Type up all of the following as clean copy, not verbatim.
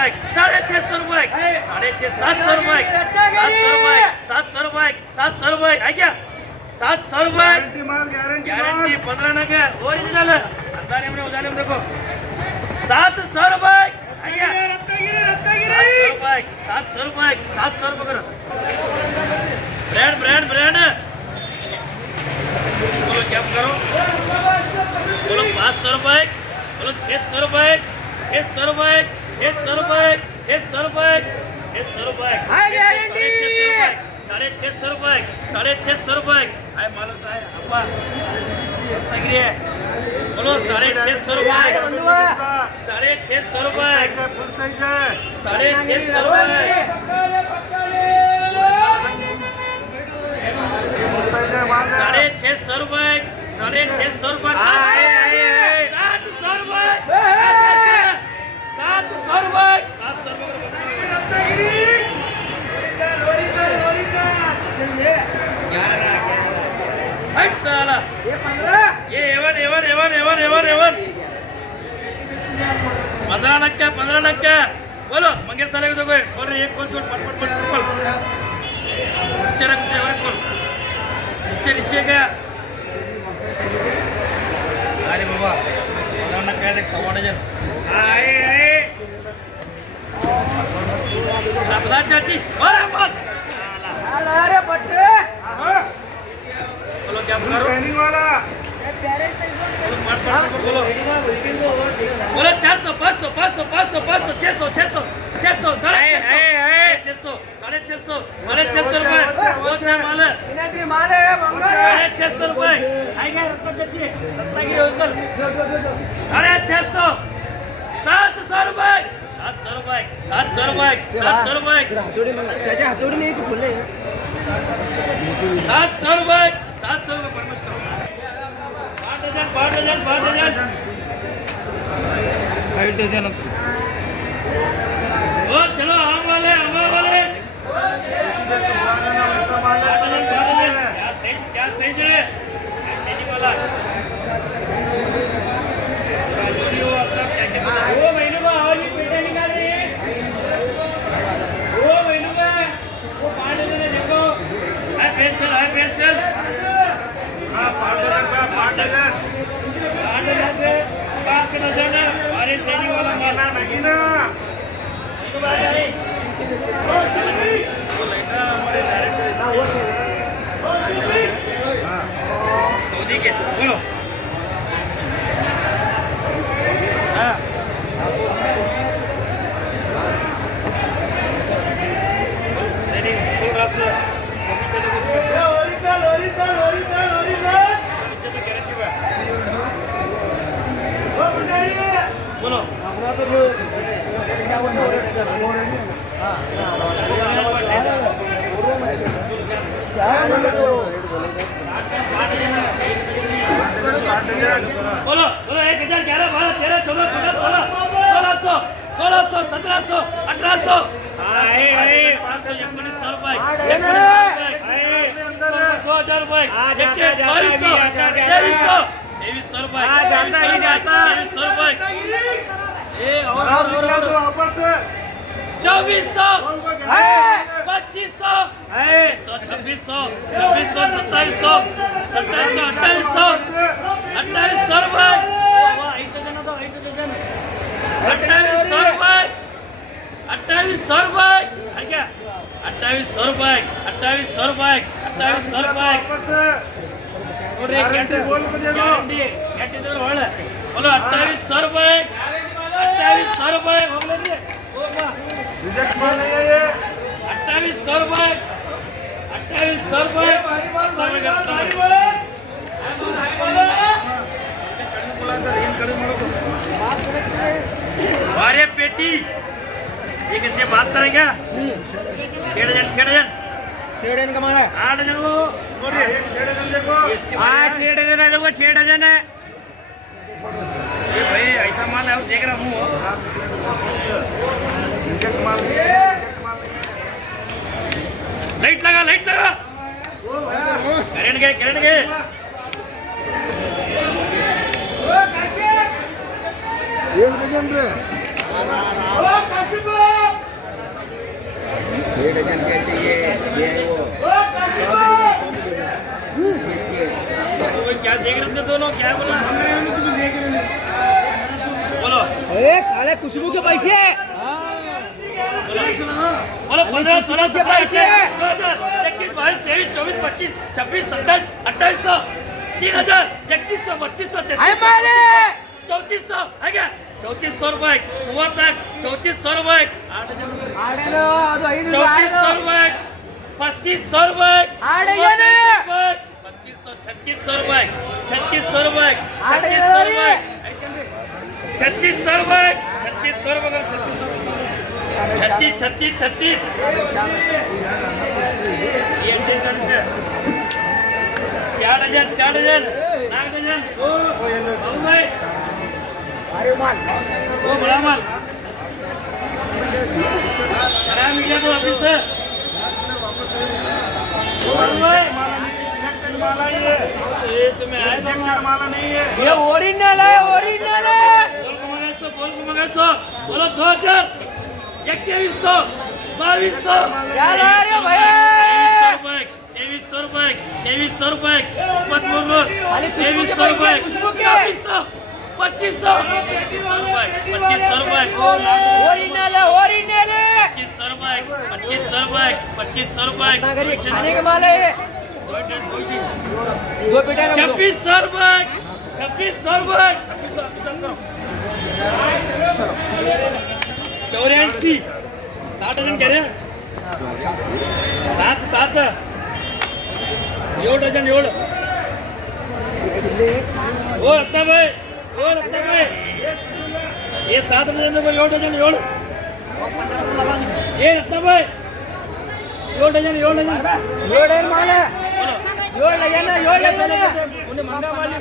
रुपये 650 रुपये 700 रुपये 700 रुपये 700 रुपये आहे क्या 700 रुपये गॅरंटी 15 नग ओरिजिनल आता नेमणे उजाले देखो 700 रुपये आहे क्या 700 रुपये 700 रुपये करो ब्रांड बोलो क्या करो बोलो 500 रुपये बोलो 600 रुपये 600 रुपये 600 रुपये 600 रुपये 600 रुपये 650 रुपये 650 रुपये आहे मला काय अप्पा बोलो 650 रुपये 650 रुपये 650 रुपये 650 रुपये 650 रुपये 700 रुपये 700 रुपये 700 ये एवन 15 टक्के बोलो मंगेश साले को बोल रहे एक कॉल छोड़ पट नीचे गया अरे बाबा 15 टक्के देख 100 डजन आए अपना चाची अरे मत अरे बट्टे बोलो क्या करो ट्रेनिंग वाला बोलो 400 500 500 500 500 600 600 600 650 रुपये वो छे माल इनाद्री माल है मंगल 600 रुपये आहे काय रत्नाची रत्नागिरी होईल 650 700 रुपये 700 रुपये 700 रुपये 700 रुपये त्याच्या हातोडी नाही बोलले 700 रुपये 700 रुपये परमेश करो 5 डजन ओ चलो आम वाले क्या सही है वाला वो महीनों में आवाज पेटे निकाल रही है वो महीनों में वो 5 डजन देखो है पेंसिल हाँ 5 डजन बात करना जाना अरे सैनी वाला माना नहीं ना सऊदी के बोलो हाँ नहीं फुल रस बोलो बोलो 1011 12 13 14 15 1600 1700 1800 519 रुपये 2000 रुपये 2300 रुपये 2300 रुपये और 2400 2500 2600 2700 2800 रुपये 2800 रुपये है क्या 2800 रुपये 2800 रुपये 2800 रुपये और एक बोलो 2800 रुपये 2800 रुपये रिजेक्ट माल नहीं है ये 2800 रुपये 2800 रुपये अरे पेटी ये किससे बात करें क्या 6 डजन कमाना 8 डजन वो 6 डजन देखो हाँ 6 डजन है देखो 6 डजन है ये भाई ऐसा माल है देख रहा हूँ लाइट लगा करंट गए एक डजन पे क्या देख रहे थे दोनों? क्या बोला? बोलो काले खुशबू के पैसे बोलो 15, 16, 17, 18, 21, 22, 23, 24, 25, 26, 27, 2800, 3000, 3100, 3200, 3400 है क्या? 3400 रुपये 3400 रुपये 3400 रुपये 3500 रुपये 3600 रुपये 3600 रुपये 3600 रुपये 3600 रुपये 36 36 36 4 डजन 4 डजन 4 डजन वो बड़ा माल बड़ा मिल गया तो वापिस ये तुम्हें आया था माला नहीं है, ये ओरिजिनल है ओरिजिनल है। बोल को मगर सो बोलो 2000 2100 2200 क्या ला रहे हो भैया? 2300 रुपये 2300 रुपये 2300 रुपये 2500 रुपये 2500 रुपये ओरिजिनल है ओरिजिनल है। 2500 रुपये 2500 रुपये खाने का माल है। दो पेटा 2600 रुपये 2600 रुपये 84 60 डजन कह रहे हैं 7 7 7 डजन 7 वो रत्ता भाई ये 7 डजन में 7 डजन 7 ये रत्ता भाई 7 डजन 7 डजन माल है। योड़ डजन उन्हें मंगा वाली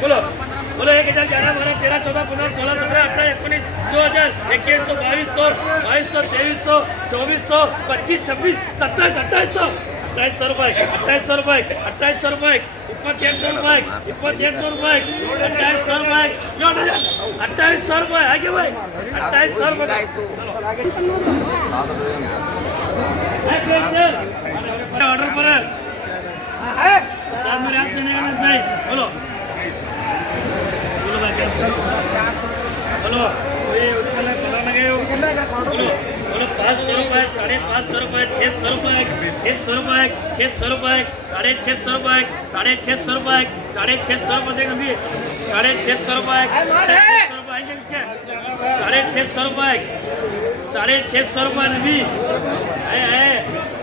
बोलो बोलो 1011 12 13 14 15 16 17 18 19 2000 2100 2200 2300 2400 25 26 27 2800 2800 रुपये 2800 रुपये 2800 रुपये 2800 रुपये 2800 रुपये 2800 रुपये 2800 रुपये आगे भाई 2800 रुपये ऑर्डर पर सर मेरे हाथ देने का नहीं बोलो बोलो भाई बोलो ये उठने लगा लगे बोलो बोलो 500 रुपये 550 रुपये 600 रुपये 600 रुपये 600 रुपये 650 रुपये 650 रुपये 650 रुपये देगा भी 650 रुपये 650 रुपये आएंगे इसके 650 रुपये 650 रुपये भी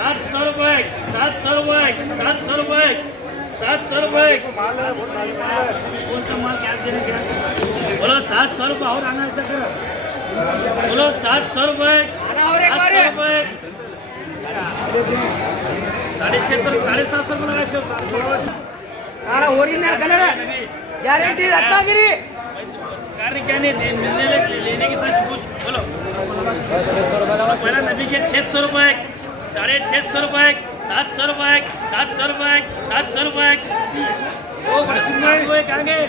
700 रुपये 700 रुपये 700 रुपये 700 रुपये कौन सा माल क्या देने का बोलो 700 रुपये और आना ऐसा करो बोलो 700 रुपये 700 रुपये 650 750 रुपये लगा शो सारा ओरिजिनल कलर है गारंटी रत्नागिरी कार्य क्या नहीं लेने के साथ कुछ बोलो पहला नबी के 600 रुपये 650 रुपये 700 रुपये 700 रुपये 700 रुपये वो कहाँ गए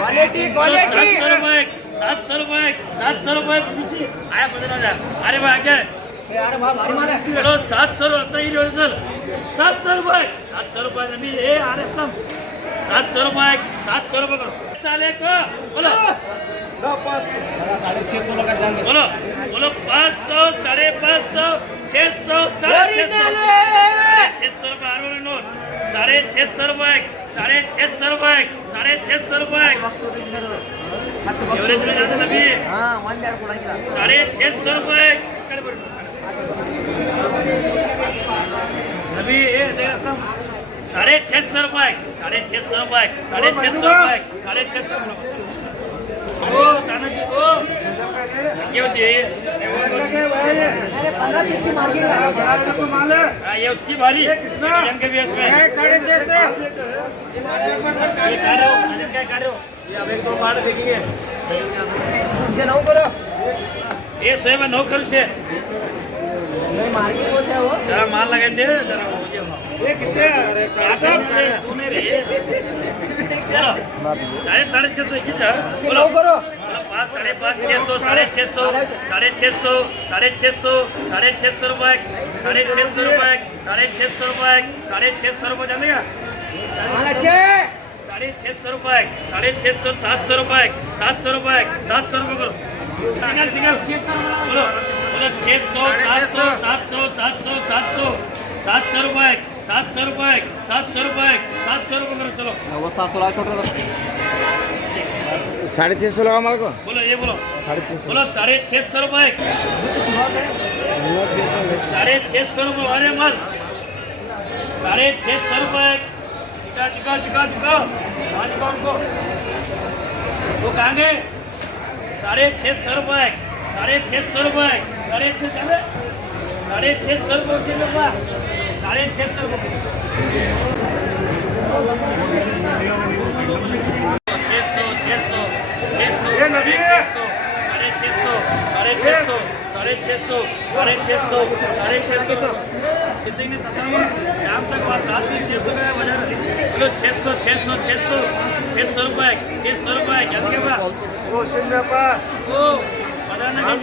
क्वालिटी 700 रुपये 700 रुपये 700 रुपये पीछे आया 15,000 अरे भाई आगे बोलो 700 रत्नागिरी ओरिजिनल 700 रुपये 700 रुपये नबी ए आर इस्लाम 700 रुपये 700 रुपये करो साले को बोलो बोलो बोलो 500 550 600 650 रुपये आरो नोट 650 रुपये 650 रुपये 650 रुपये एवरेज में जाते नबी 650 रुपये नबी ए देख 650 रुपये 650 रुपये 650 रुपये 650 रुपये ओ तानाजी को ये होती है ये उसकी भाली जन के बीच में 650 ये सोए में 9 करो से जरा माल लगा दे जरा ये कितने डायरेक्ट 650 इकीचा बोलो लव करो 5 5.5 600 650 650 रुपये 650 रुपये 650 रुपये जाने का माल अच्छे 650 रुपये 650 700 रुपये 700 रुपये करो सिंगल बोलो 600 700 रुपये 700 रुपये करो चलो 650 लगा हमारे को बोलो ये बोलो 650 बोलो 650 रुपये 650 रुपये अरे मल 650 रुपये टिका उनको वो कहाँ गए 650 रुपये 650 रुपये 650 रुपये 650 रुपये 600 कितने शाम तक 700 का बाजार चलो 600 रुपये 600 रुपये क्या ओ शिंगापा वो पता नहीं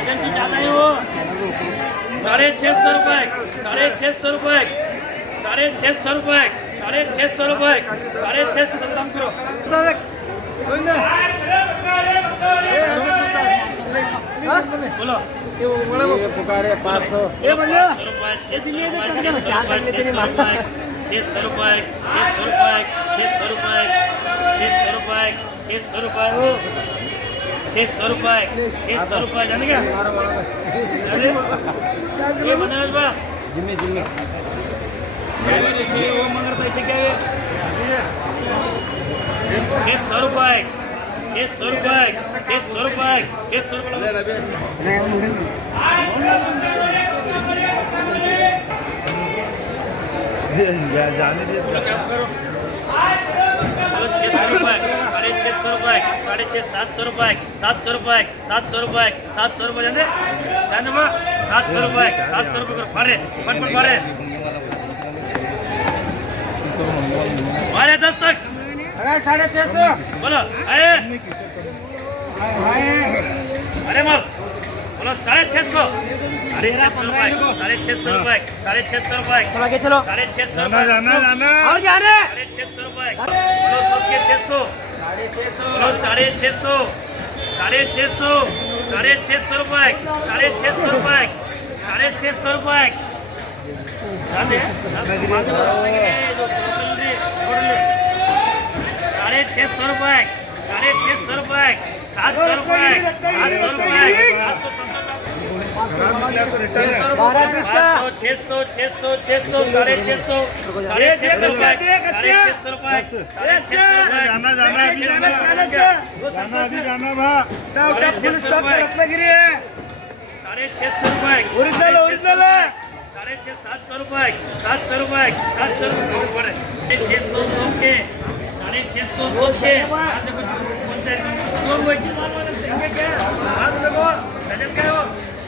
एजेंसी जाता है वो 650 रुपये 650 रुपये 650 रुपये 650 रुपये 650 खत्म करो बोलो ये पुकारे 500 ये बंदा 600 रुपये जाने क्या ये बंदा जिम्मे क्या है वो मंगर पैसे क्या है 600 रुपये 600 रुपये जाने दिए क्या करो 600 रुपये 650 रुपये 700 रुपये 700 रुपये जाने 700 रुपये करो फारे मारे 10 तक 650 बोलो अरे मल बोलो 650 रुपये 650 रुपये चलो आगे चलो 650 जाना और जाने 650 रुपये बोलो सबके 600 बोलो 650 रुपये 650 रुपये जाने 650 रुपये 700 रुपये 12 पीस का 600 रुपये 650 रुपये जाना भा रत्नागिरी है 650 रुपये ओरिजिनल है 700 रुपये 600 के 650 के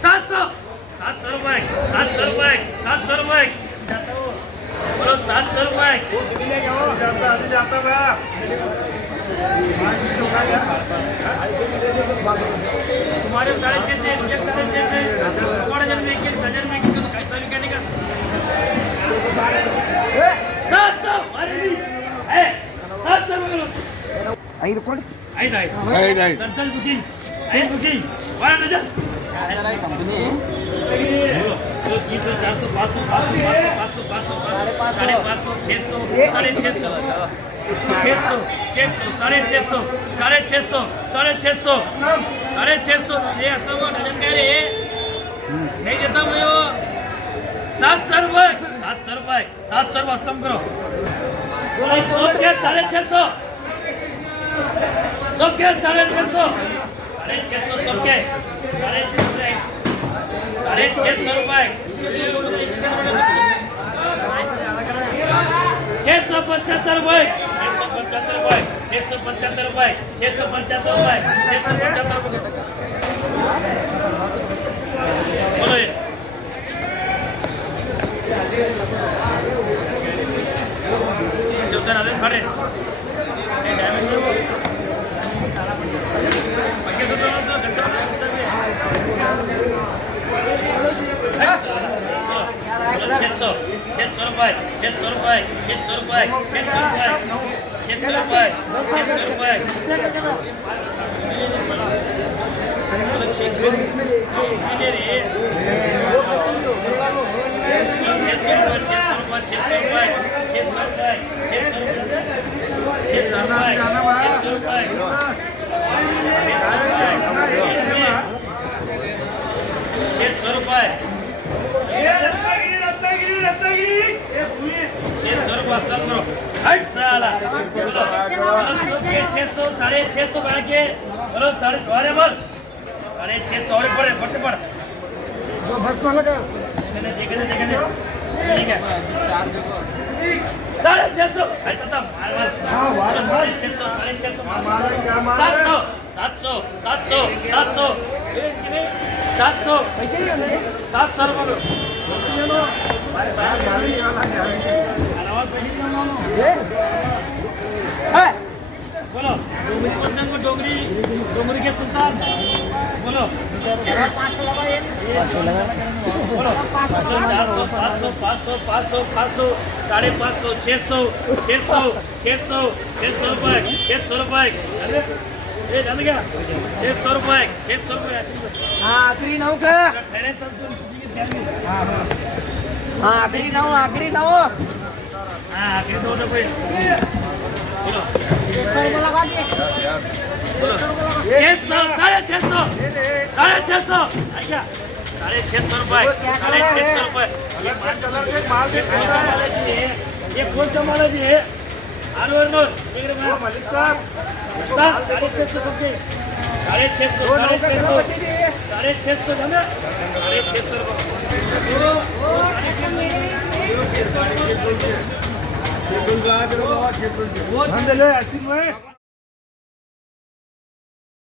सात सौ रुपये 700 रुपये बोलो 700 रुपये जाता भा तुम्हारे 650 हमारे जन में गजन में तो कैसा भी कहने का 700 अरे नहीं 700 रुपये 5 कोड़ी 5 सरदार बुकिंग 1 डजन कंपनी 300 400 500 600 ये असला वो डजन काय रे नहीं देता मैं वो 700 रुपये असलम करो सबके 650 सबके 650 सबके 650 रुपये 675 रुपये 675 रुपये बोलो ये चौधर अभी खड़े रुपये 600 रुपये 600 रुपये 600 रुपये हट साला 600 साढ़े 600 बढ़ा के बोलो साढ़े अरे बोल अरे 600 और पड़े पट्टे पड़ देखे ठीक है 650 ऐसा था मार 600 700 रुपये बोलो डोगरी डोगरी के सुल्तान बोलो 400 500 साढ़े 500 600 रुपये 600 रुपये ये जान गया 600 रुपये हाँ आखरी नाव का हाँ आखरी नाव आखिरी 2 रुपये बोलो 600 साढ़े 600 साढ़े 600 रुपये ये कौन सा माल है जी मलिक साहब 650 सबके 650 जाना 650 रुपये धंधे लो आशीष भाई